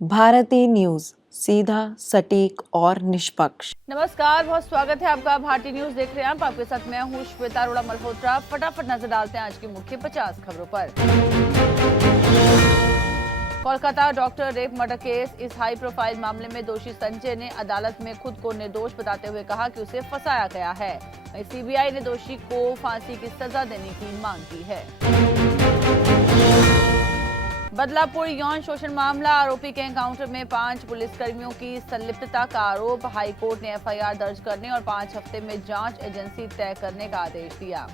Bharti news, सीधा, सटीक और निष्पक्ष। नमस्कार, बहुत स्वागत है आपका। भारती न्यूज देख रहे हैं आप। आपके साथ मैं हूँ श्वेता अरोड़ा मल्होत्रा। फटाफट नजर डालते हैं आज की मुख्य 50 खबरों पर। Kolkata doctor rape murder case. इस हाई प्रोफाइल मामले में दोषी संजय ने अदालत में खुद को निर्दोष बताते हुए कहा कि उसे फंसाया गया है। वहीं सीबीआई ने दोषी को फांसी की सजा देने की मांग की है। बदलापुर यौन शोषण मामला। आरोपी के एनकाउंटर में 5 पुलिसकर्मियों की संलिप्तता का आरोप। हाईकोर्ट ने एफआईआर दर्ज करने और 5 हफ्ते में जांच एजेंसी तय करने का आदेश दिया।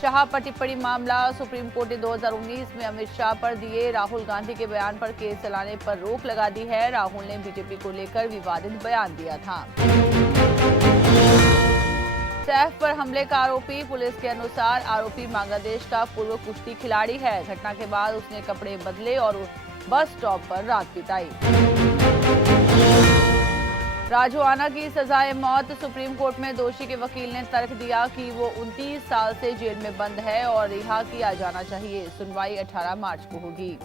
शाह पर टिप्पणी मामला। सुप्रीम कोर्ट ने 2019 में अमित शाह पर दिए राहुल गांधी के बयान पर केस चलाने पर रोक लगा दी है। राहुल ने बीजेपी को लेकर विवादित बयान दिया था। सैफ पर हमले का आरोपी। पुलिस के अनुसार आरोपी बांग्लादेश का पूर्व कुश्ती खिलाड़ी है। घटना के बाद उसने कपड़े बदले और बस स्टॉप पर रात बिताई। राजू आना की सजाए मौत। सुप्रीम कोर्ट में दोषी के वकील ने तर्क दिया कि वो 29 साल से जेल में बंद है और रिहा किया जाना चाहिए। सुनवाई 18 मार्च को होगी।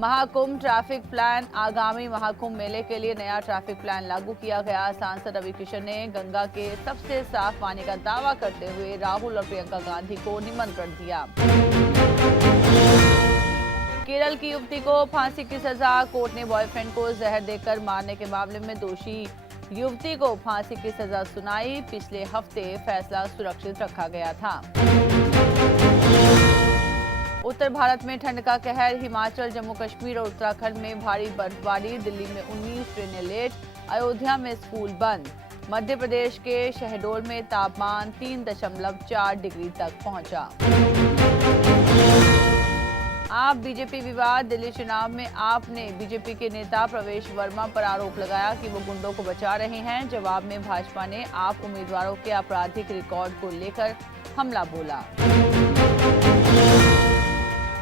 Mahakumbh traffic plan. आगामी महाकुंभ मेले के लिए नया ट्रैफिक प्लान लागू किया गया। सांसद रवि किशन ने गंगा के सबसे साफ पानी का दावा करते हुए राहुल और प्रियंका गांधी को निमंत्रण दिया। केरल की युवती को फांसी की सजा। कोर्ट ने बॉयफ्रेंड को जहर देकर मारने के मामले में दोषी युवती को फांसी की सजा सुनाई। पिछले हफ्ते फैसला सुरक्षित रखा गया था। उत्तर भारत में ठंड का कहर। हिमाचल, जम्मू कश्मीर और उत्तराखंड में भारी बर्फबारी। दिल्ली में 19 ट्रेनें लेट। अयोध्या में स्कूल बंद। मध्य प्रदेश के शहडोल में तापमान 3.4 डिग्री तक पहुंचा। आप बीजेपी विवाद। दिल्ली चुनाव में आप ने बीजेपी के नेता प्रवेश वर्मा पर आरोप लगाया कि वो गुंडों को बचा रहे हैं। जवाब में भाजपा ने आप उम्मीदवारों के आपराधिक रिकॉर्ड को लेकर हमला बोला।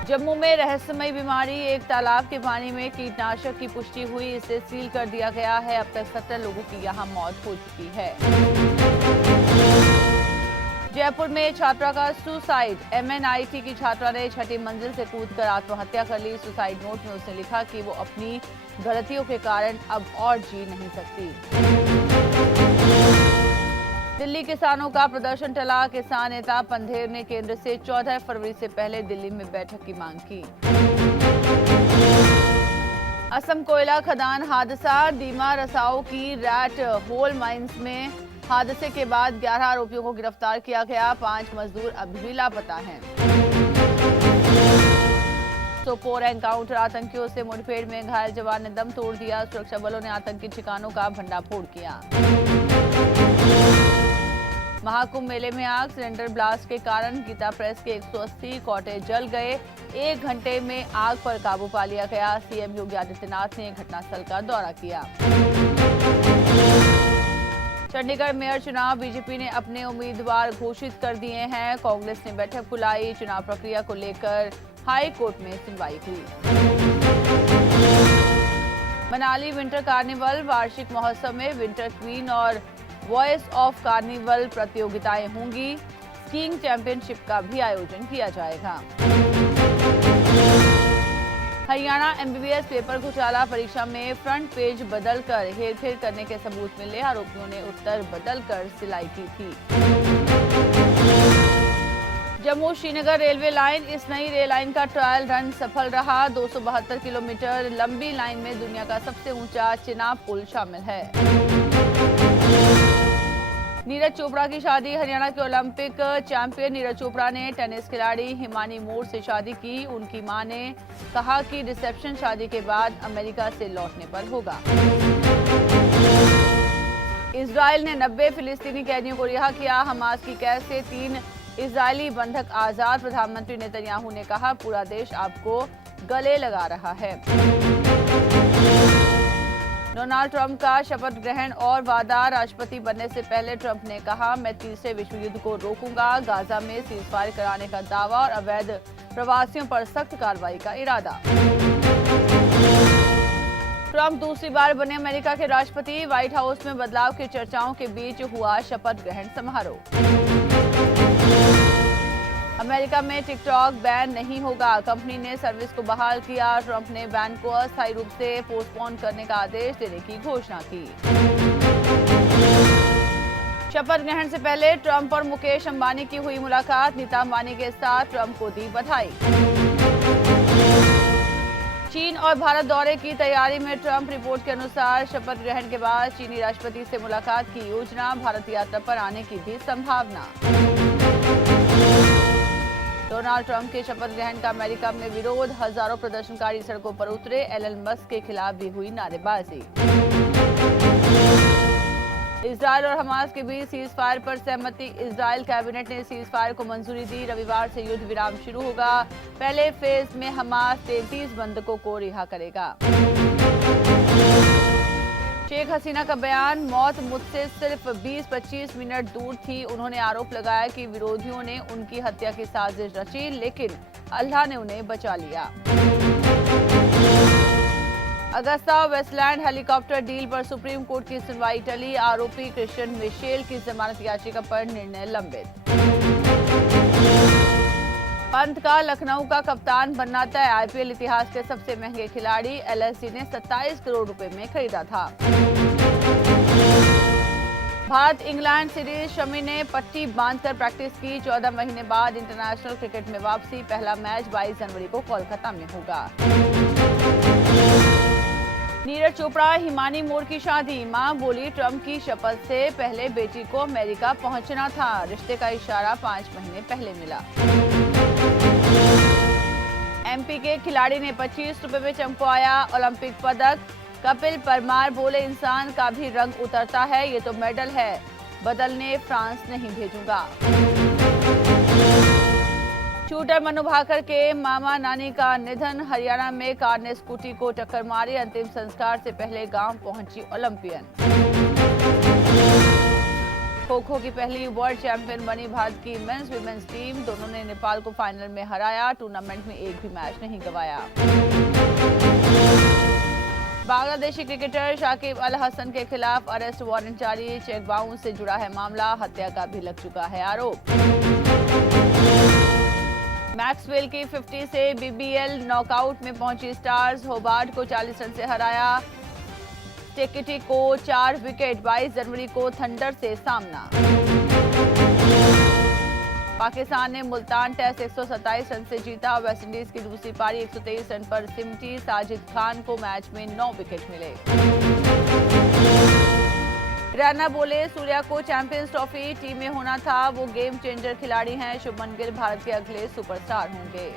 जम्मू में रहस्यमयी बीमारी। एक तालाब के पानी में कीटनाशक की पुष्टि हुई। इसे सील कर दिया गया है। अब तक 17 लोगों की यहां मौत हो चुकी है। जयपुर में छात्रा का सुसाइड। एमएनआईटी की छात्रा ने 6ठी मंजिल से कूदकर आत्महत्या कर ली। सुसाइड नोट में उसने लिखा कि वो अपनी गलतियों के कारण अब और जी नहीं सकती। दिल्ली किसानों का प्रदर्शन टला। किसान नेता पंधेर ने केंद्र से 14 फरवरी से पहले दिल्ली में बैठक की मांग की। असम कोयला खदान हादसा। दीमा रसाओ की रैट होल माइंस में हादसे के बाद 11 आरोपियों को गिरफ्तार किया गया। 5 मजदूर अभी भी लापता हैं। सोपोर एनकाउंटर। आतंकियों से मुठभेड़ में घायल जवान ने दम तोड़ दिया। सुरक्षा बलों ने आतंकी ठिकानों का भंडाफोड़ किया। महाकुंभ मेले में आग। सिलेंडर ब्लास्ट के कारण गीता प्रेस के 180 कॉटेज जल गए। 1 घंटे में आग पर काबू पा लिया गया। सीएम योगी आदित्यनाथ ने घटनास्थल का दौरा किया। चंडीगढ़ मेयर चुनाव। बीजेपी ने अपने उम्मीदवार घोषित कर दिए हैं। कांग्रेस ने बैठक बुलाई। चुनाव प्रक्रिया को लेकर हाई कोर्ट में सुनवाई हुई। Manali winter carnival. वार्षिक महोत्सव में विंटर क्वीन और वॉइस ऑफ कार्निवल प्रतियोगिताएं होंगी। स्कीइंग चैंपियनशिप का भी आयोजन किया जाएगा। हरियाणा एमबीबीएस पेपर घोटाला। परीक्षा में फ्रंट पेज बदलकर हेरफेर करने के सबूत मिले। आरोपियों ने उत्तर बदलकर सिलाई की थी। Jammu Srinagar railway line. इस नई रेल लाइन का ट्रायल रन सफल रहा। 272 किलोमीटर लंबी लाइन में दुनिया का सबसे ऊंचा चिनाब पुल शामिल है। नीरज चोपड़ा की शादी। हरियाणा के ओलंपिक चैंपियन नीरज चोपड़ा ने टेनिस खिलाड़ी हिमानी मोर से शादी की। उनकी मां ने कहा कि रिसेप्शन शादी के बाद अमेरिका से लौटने पर होगा। इजराइल ने 90 फिलिस्तीनी कैदियों को रिहा किया। हमास की कैद से 3 इजरायली बंधक आजाद। प्रधानमंत्री नेतन्याहू ने कहा, पूरा देश आपको गले लगा रहा है। डोनाल्ड ट्रंप का शपथ ग्रहण और वादा। राष्ट्रपति बनने से पहले ट्रंप ने कहा, मैं तीसरे विश्व युद्ध को रोकूंगा। गाजा में सीजफायर कराने का दावा और अवैध प्रवासियों पर सख्त कार्रवाई का इरादा। ट्रंप दूसरी बार बने अमेरिका के राष्ट्रपति। व्हाइट हाउस में बदलाव की चर्चाओं के बीच हुआ शपथ ग्रहण समारोह। अमेरिका में टिकटॉक बैन नहीं होगा, कंपनी ने सर्विस को बहाल किया। ट्रंप ने बैन को अस्थायी रूप से पोस्टपोन करने का आदेश देने की घोषणा की। शपथ ग्रहण से पहले ट्रंप और मुकेश अंबानी की हुई मुलाकात, नीता अंबानी के साथ ट्रंप को दी बधाई। चीन और भारत दौरे की तैयारी में ट्रंप, रिपोर्ट के अनुसार शपथ ग्रहण के बाद चीनी राष्ट्रपति से मुलाकात की योजना, भारत यात्रा पर आने की भी संभावना। डोनाल्ड ट्रंप के शपथ ग्रहण का अमेरिका में विरोध, हजारों प्रदर्शनकारी सड़कों पर उतरे, एलन मस्क के खिलाफ भी हुई नारेबाजी। इजरायल और हमास के बीच सीज फायर पर सहमति, इजरायल कैबिनेट ने सीज फायर को मंजूरी दी, रविवार से युद्ध विराम शुरू होगा। पहले फेज में हमास 33 बंधकों को रिहा करेगा। शेख हसीना का बयान, मौत मुझसे सिर्फ 20-25 मिनट दूर थी। उन्होंने आरोप लगाया कि विरोधियों ने उनकी हत्या की साजिश रची, लेकिन अल्लाह ने उन्हें बचा लिया। अगस्ता वेस्टलैंड हेलीकॉप्टर डील पर सुप्रीम कोर्ट की सुनवाई टली, आरोपी क्रिश्चियन मिशेल की जमानत याचिका पर निर्णय लंबित। पंत का लखनऊ का कप्तान बनना तय, आईपीएल इतिहास के सबसे महंगे खिलाड़ी, एलएसजी ने 27 करोड़ रुपए में खरीदा था। भारत इंग्लैंड सीरीज, शमी ने पट्टी बांधकर प्रैक्टिस की, 14 महीने बाद इंटरनेशनल क्रिकेट में वापसी, पहला मैच 22 जनवरी को कोलकाता में होगा। नीरज चोपड़ा हिमानी मोर की शादी, मां बोली ट्रंप की शपथ से पहले बेटी को अमेरिका पहुंचना था, रिश्ते का इशारा 5 महीने पहले मिला। एमपी के खिलाड़ी ने 25 रुपए में चमकाया ओलंपिक पदक, कपिल परमार बोले इंसान का भी रंग उतरता है, ये तो मेडल है, बदलने फ्रांस नहीं भेजूंगा। शूटर मनु भाकर के मामा नानी का निधन, हरियाणा में कार ने स्कूटी को टक्कर मारी, अंतिम संस्कार से पहले गांव पहुंची ओलंपियन। खो खो की पहली वर्ल्ड चैंपियन बनी भारत की मेंस विमेंस टीम, दोनों ने नेपाल को फाइनल में हराया, टूर्नामेंट में एक भी मैच नहीं गंवाया। बांग्लादेशी क्रिकेटर शाकिब अल हसन के खिलाफ अरेस्ट वारंट जारी, चेक बाउंस से जुड़ा है मामला, हत्या का भी लग चुका है आरोप। मैक्सवेल की 50 से बीबीएल नॉकआउट में पहुंची स्टार्स, होबार्ट को 40 रन से हराया, टेकिटी को 4 विकेट, 22 जनवरी को थंडर से सामना। पाकिस्तान ने मुल्तान टेस्ट 127 रन से जीता, वेस्टइंडीज की दूसरी पारी 123 रन पर सिमटी, साजिद खान को मैच में 9 विकेट मिले। रैना बोले सूर्या को चैंपियंस ट्रॉफी टीम में होना था, वो गेम चेंजर खिलाड़ी हैं, शुभमन गिल भारत के अगले सुपरस्टार होंगे।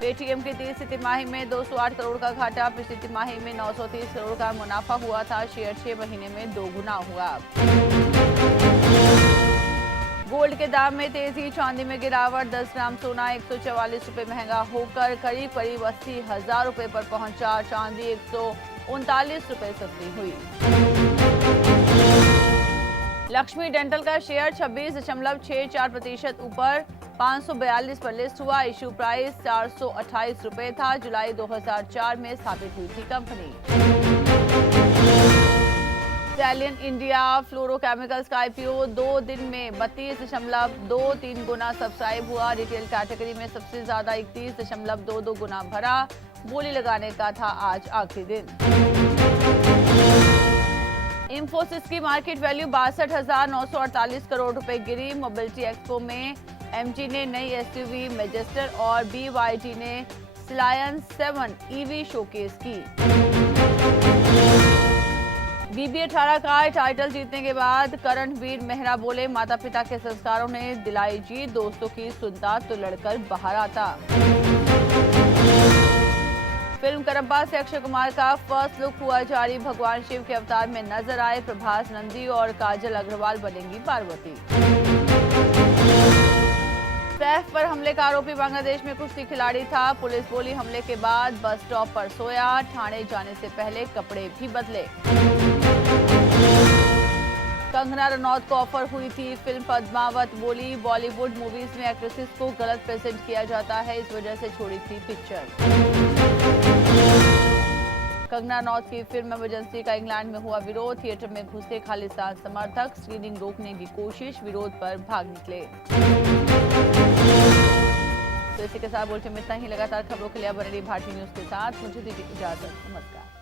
पेटीएम की तीसरी तिमाही में 208 करोड़ का घाटा, पिछली तिमाही में 930 करोड़ का मुनाफा हुआ था, शेयर 6 महीने में 2 गुना हुआ। गोल्ड के दाम में तेजी, चांदी में गिरावट, 10 ग्राम सोना 144 रुपए महंगा होकर करीब 80,000 रुपए पर पहुंचा, चांदी 139 रुपए सस्ती हुई। लक्ष्मी डेंटल का शेयर 26.64% ऊपर 542 पर लिस्ट हुआ, इशू प्राइस 428 रुपए था, जुलाई 2004 में स्थापित हुई थी कंपनी। स्टैलियन इंडिया फ्लोरोकेमिकल्स का आईपीओ 2 दिन में 32.23 गुना सब्सक्राइब हुआ, रिटेल कैटेगरी में सबसे ज्यादा 31.22 गुना भरा, बोली लगाने का था आज आखिरी दिन। इंफोसिस की मार्केट वैल्यू 62,948 करोड़ रुपए गिरी, मोबिलिटी एक्सपो में एमजी ने नई एसयूवी मैजेस्टर और बीवाईडी ने सिलायन 7 ईवी शोकेस की। BB18 का टाइटल जीतने के बाद करणवीर मेहरा बोले माता पिता के संस्कारों ने दिलाई जीत, दोस्तों की सुनता तो लड़कर बाहर आता। फिल्म करप्पा से अक्षय कुमार का फर्स्ट लुक हुआ जारी, भगवान शिव के अवतार में नजर आए प्रभास नंदी और काजल अग्रवाल बनेंगी पार्वती। सैफ पर हमले का आरोपी बांग्लादेश में कुश्ती खिलाड़ी था, पुलिस बोली हमले के बाद बस स्टॉप पर सोया, ठाणे जाने से पहले कपड़े भी बदले। कंगना रनौत को ऑफर हुई थी फिल्म पद्मावत, बोली बॉलीवुड मूवीज में एक्ट्रेसेस को गलत प्रेजेंट किया जाता है, इस वजह से छोड़ी थी पिक्चर। कंगना रनौत की फिल्म इमरजेंसी का इंग्लैंड में हुआ विरोध। थिएटर में घुसे खालिस्तान समर्थक, स्क्रीनिंग रोकने की कोशिश, विरोध पर भाग निकले। तो इसी के साथ बुलेटिन में इतना ही। लगातार खबरों के लिए बने रहिए भारतीय न्यूज के साथ। मुझे दीजिए इजाजत। नमस्कार।